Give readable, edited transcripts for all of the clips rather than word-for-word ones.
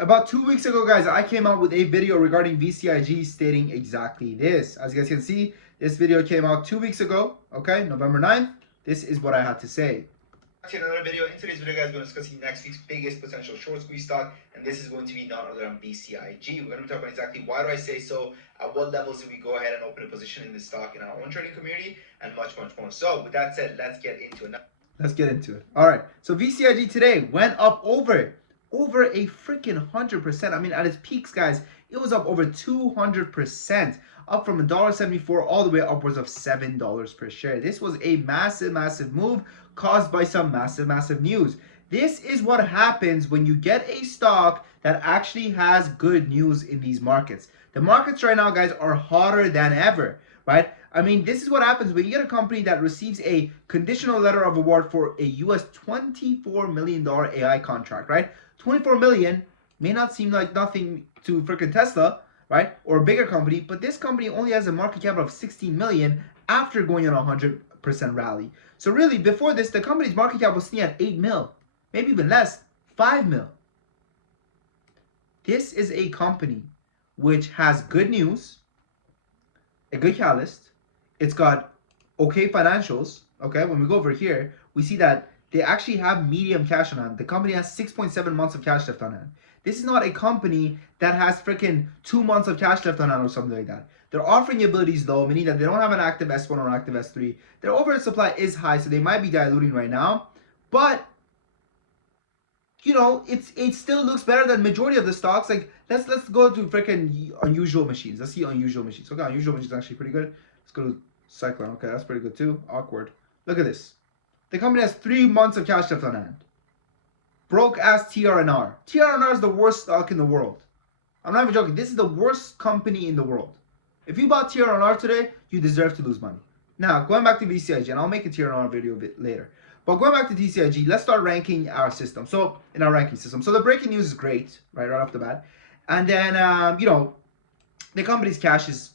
About 2 weeks ago, guys, I came out with a video regarding VCIG stating exactly this. As you guys can see, this video came out 2 weeks ago, okay, November 9th. This is what I had to say. To another video. In today's video, guys, we're going to discuss next week's biggest potential short squeeze stock, and this is going to be none other than VCIG. We're going to be talking about exactly why do I say so, at what levels do we go ahead and open a position in this stock in our own trading community, and much, much more. So, with that said, let's get into it. All right. So VCIG today went up over a freaking 100%. I mean, at its peaks, guys, it was up over 200%, up from $1.74 all the way upwards of $7 per share. This was a massive move caused by some massive news. This is what happens when you get a stock that actually has good news in these markets. The markets right now, guys, are hotter than ever, right? I mean, this is what happens when you get a company that receives a conditional letter of award for a US $24 million AI contract, right? 24 million may not seem like nothing to freaking Tesla, right? Or a bigger company, but this company only has a market cap of 16 million after going on a 100% rally. So really, before this, the company's market cap was sitting at 8 mil, maybe even less, 5 mil. This is a company which has good news, a good catalyst. It's got okay financials. Okay, when we go over here, we see that they actually have medium cash on hand. The company has 6.7 months of cash left on hand. This is not a company that has freaking 2 months of cash left on hand or something like that. Their offering ability is low, meaning that they don't have an active S1 or an active S3. Their overhead supply is high, so they might be diluting right now. But you know, it still looks better than majority of the stocks. Like let's go to freaking unusual machines. Let's see unusual machines. Okay, unusual machines is actually pretty good. Let's go to Cyclone. Okay, that's pretty good too. Awkward. Look at this. The company has 3 months of cash left on hand. Broke ass TRNR. TRNR is the worst stock in the world. I'm not even joking. This is the worst company in the world. If you bought TRNR today, you deserve to lose money. Now, going back to VCIG, and I'll make a TRNR video a bit later. But going back to VCIG, let's start ranking our system. So, in our ranking system. So, the breaking news is great, right off the bat. And then, you know, the company's cash is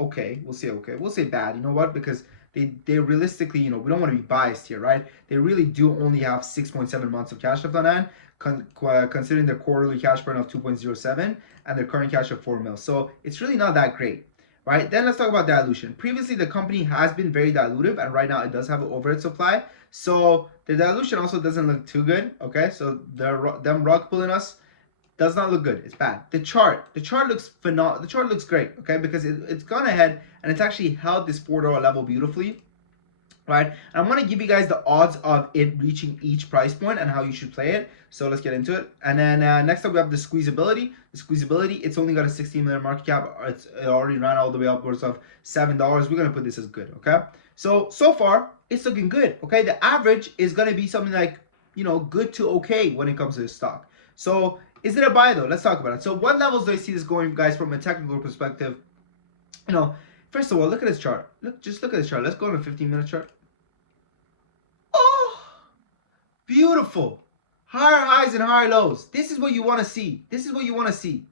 okay. We'll say okay. We'll say bad. You know what? Because they realistically, you know, we don't want to be biased here, right? They really do only have 6.7 months of cash left on hand, considering their quarterly cash burn of 2.07 and their current cash of 4 mil. So it's really not that great, right? Then let's talk about dilution. Previously, the company has been very dilutive, and right now it does have an overhead supply. So the dilution also doesn't look too good, okay? So them rug pulling us does not look good. It's bad. The chart looks phenomenal. The chart looks great, okay, because it's gone ahead and it's actually held this $4 level beautifully, right? And I'm going to give you guys the odds of it reaching each price point and how you should play it. So let's get into it. And then next up we have the squeezability. The squeezability, it's only got a 16 million market cap. It already ran all the way upwards of $7. We're going to put this as good, okay? So far it's looking good, okay? The average is going to be something like, you know, good to okay when it comes to this stock. So is it a buy though? Let's talk about it. So what levels do I see this going, guys, from a technical perspective? You know, first of all, look at this chart. Just look at this chart. Let's go on a 15-minute chart. Oh, beautiful. Higher highs and higher lows. This is what you want to see. This is what you want to see.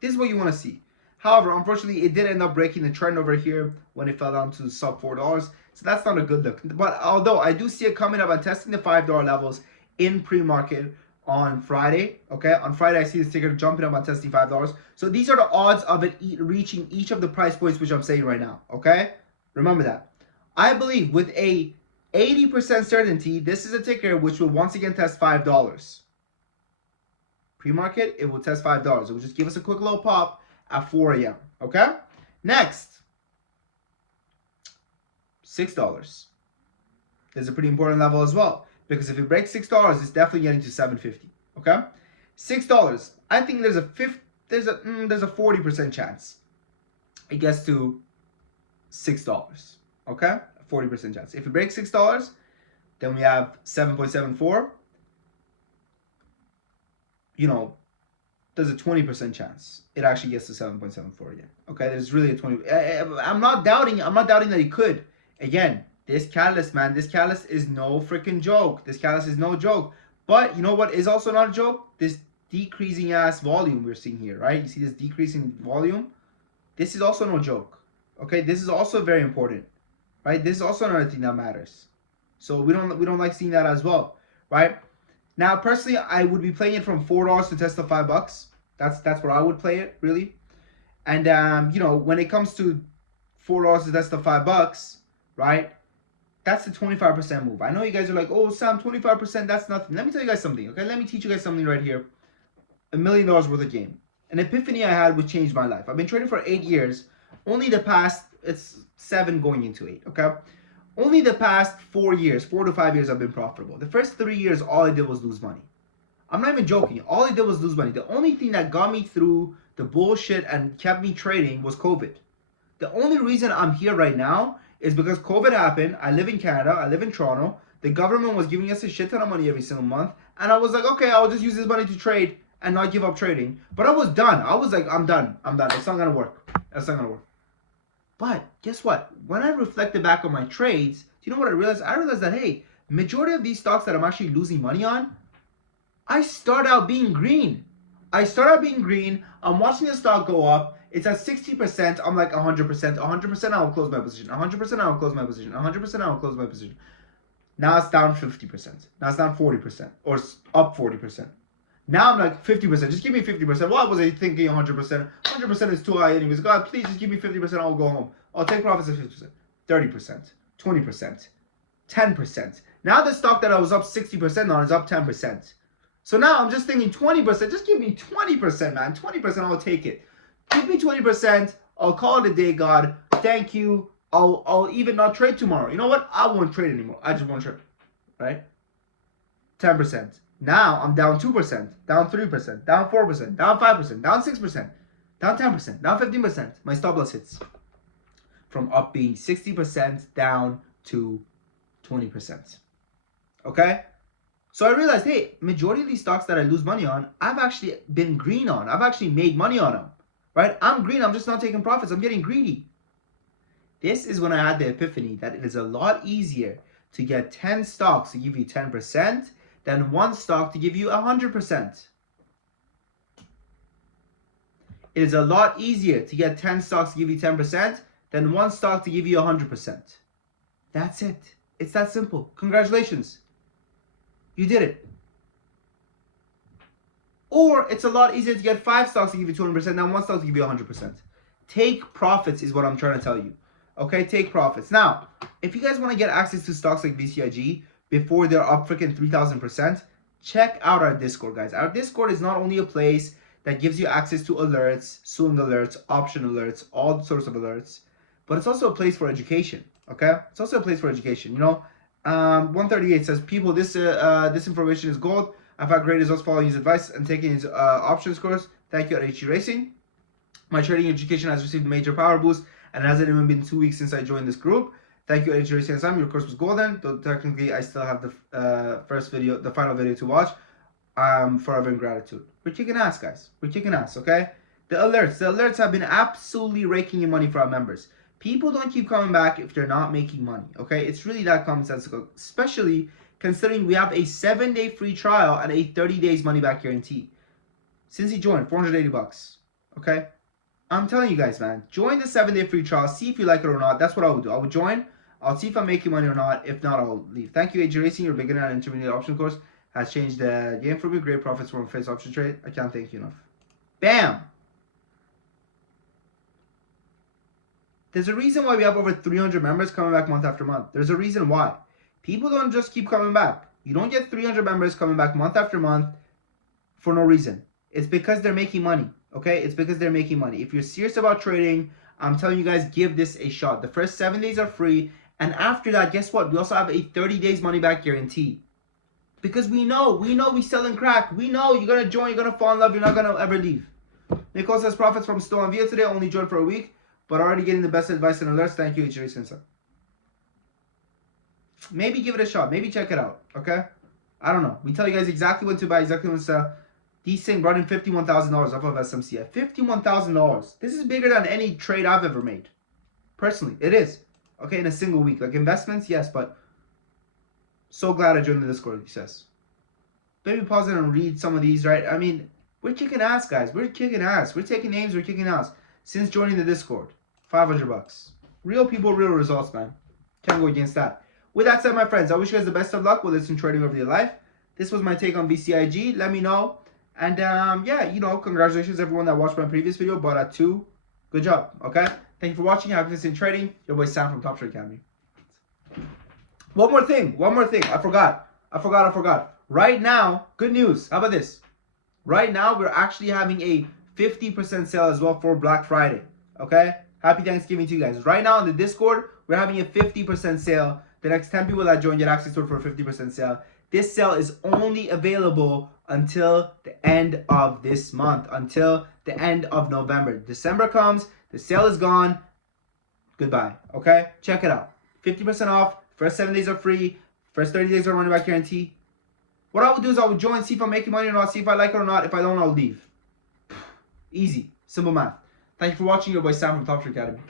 This is what you want to see. However, unfortunately, it did end up breaking the trend over here when it fell down to sub $4. So that's not a good look. But although I do see it coming up and testing the $5 levels in pre-market on Friday, okay? On Friday, I see this ticker jumping up and testing $5. So these are the odds of it reaching each of the price points, which I'm saying right now, okay? Remember that. I believe with a 80% certainty, this is a ticker which will once again test $5. Pre-market, it will test $5. It will just give us a quick little pop at 4 a.m., okay? Next, $6. There's a pretty important level as well, because if it breaks $6, it's definitely getting to $7.50. Okay, $6. I think there's a 40% chance it gets to $6. Okay, 40% chance. If it breaks $6, then we have 7.74. You know, there's a 20% chance it actually gets to 7.74 again. Okay, there's really a 20. I'm not doubting that it could. Again, this catalyst, man, this catalyst is no freaking joke. This catalyst is no joke. But you know what is also not a joke? This decreasing ass volume we're seeing here, right? You see this decreasing volume? This is also no joke. Okay, this is also very important, right? This is also another thing that matters. So we don't like seeing that as well, right? Now, personally, I would be playing it from $4 to test the $5. That's where I would play it, really. And when it comes to $4 to test the $5, right? That's the 25% move. I know you guys are like, oh, Sam, 25%, that's nothing. Let me tell you guys something, okay? Let me teach you guys something right here. $1 million worth of game. An epiphany I had which changed my life. I've been trading for 8 years. Only the past, it's 7 going into 8, okay? Only the past 4 years, 4 to 5 years, I've been profitable. The first 3 years, all I did was lose money. I'm not even joking. All I did was lose money. The only thing that got me through the bullshit and kept me trading was COVID. The only reason I'm here right now is because COVID happened. I live in Canada. I live in Toronto. The government was giving us a shit ton of money every single month. And I was like, okay, I'll just use this money to trade and not give up trading. But I was done. I was like, I'm done. It's not going to work. That's not going to work. But guess what? When I reflected back on my trades, do you know what I realized? I realized that, hey, majority of these stocks that I'm actually losing money on, I start out being green. I'm watching the stock go up. It's at 60%. I'm like 100%. 100% I will close my position. 100% I will close my position. 100% I will close my position. Now it's down 50%. Now it's down 40%. Or up 40%. Now I'm like 50%. Just give me 50%. Why was I thinking 100%? 100% is too high anyways. God, please just give me 50%. I'll go home. I'll take profits at 50%. 30%. 20%. 10%. Now the stock that I was up 60% on is up 10%. So now I'm just thinking 20%. Just give me 20%, man. 20%, I'll take it. Give me 20%. I'll call it a day, God. Thank you. I'll even not trade tomorrow. You know what? I won't trade anymore. I just won't trade. Right? 10%. Now I'm down 2%, down 3%, down 4%, down 5%, down 6%, down 10%, down 15%. My stop loss hits. From up being 60% down to 20%. Okay? So I realized, hey, majority of these stocks that I lose money on, I've actually been green on. I've actually made money on them. Right? I'm green. I'm just not taking profits. I'm getting greedy. This is when I had the epiphany that it is a lot easier to get 10 stocks to give you 10% than one stock to give you 100%. It is a lot easier to get 10 stocks to give you 10% than one stock to give you 100%. That's it. It's that simple. Congratulations. You did it. Or it's a lot easier to get 5 stocks to give you 200% than one stock to give you 100%. Take profits is what I'm trying to tell you. Okay, take profits. Now, if you guys want to get access to stocks like VCIG before they're up freaking 3,000%, check out our Discord, guys. Our Discord is not only a place that gives you access to alerts, swing alerts, option alerts, all sorts of alerts, but it's also a place for education. Okay, it's also a place for education. 138 says, people, this information is gold. I've had great results following his advice and taking his options course. Thank you at HG Racing. My trading education has received a major power boost, and it hasn't even been 2 weeks since I joined this group. Thank you at HG Racing Sam. Your course was golden, though technically I still have the final video to watch. Forever in gratitude. We're kicking ass, guys. We're kicking ass, okay? The alerts have been absolutely raking in money for our members. People don't keep coming back if they're not making money, okay? It's really that commonsensical, especially considering we have a 7-day free trial and a 30 days money back guarantee. Since he joined, $480, okay? I'm telling you guys, man, join the 7-day free trial, see if you like it or not. That's what I would do. I would join, I'll see if I'm making money or not. If not, I'll leave. Thank you, AJ Racing. Your beginner and intermediate option course has changed the game for me. Great profits from face option trade. I can't thank you enough. Bam! There's a reason why we have over 300 members coming back month after month. There's a reason why. People don't just keep coming back. You don't get 300 members coming back month after month for no reason. It's because they're making money, okay? It's because they're making money. If you're serious about trading, I'm telling you guys, give this a shot. The first 7 days are free. And after that, guess what? We also have a 30 days money back guarantee. Because we know we selling crack. We know you're going to join, you're going to fall in love, you're not going to ever leave. Nicole says profits from Stolen Via today, only joined for a week, but already getting the best advice and alerts. Thank you, Ichiri Sensei. Maybe give it a shot. Maybe check it out, okay? I don't know. We tell you guys exactly when to buy, exactly when to sell. These things brought in $51,000 off of SMCI. $51,000. This is bigger than any trade I've ever made. Personally, it is. Okay, in a single week. Like investments, yes, but so glad I joined the Discord, he says. Maybe pause it and read some of these, right? I mean, we're kicking ass, guys. We're kicking ass. We're taking names, we're kicking ass. Since joining the Discord, $500. Real people, real results, man. Can't go against that. With that said, my friends, I wish you guys the best of luck with this in trading over your life. This was my take on VCIG. Let me know. And yeah, congratulations everyone that watched my previous video. Bought at 2. Good job. Okay. Thank you for watching. Have a good trading. Your boy Sam from Top Trade Academy. One more thing. I forgot. Right now, good news. How about this? Right now, we're actually having a 50% sale as well for Black Friday. Okay? Happy Thanksgiving to you guys. Right now on the Discord, we're having a 50% sale. The next 10 people that join get access to it for a 50% sale. This sale is only available until the end of this month, until the end of November. December comes, the sale is gone. Goodbye. Okay? Check it out. 50% off. First 7 days are free. First 30 days are money back guarantee. What I would do is I would join, see if I'm making money or not, see if I like it or not. If I don't, I'll leave. Easy. Simple math. Thank you for watching. Your boy Sam from Top Trade Academy.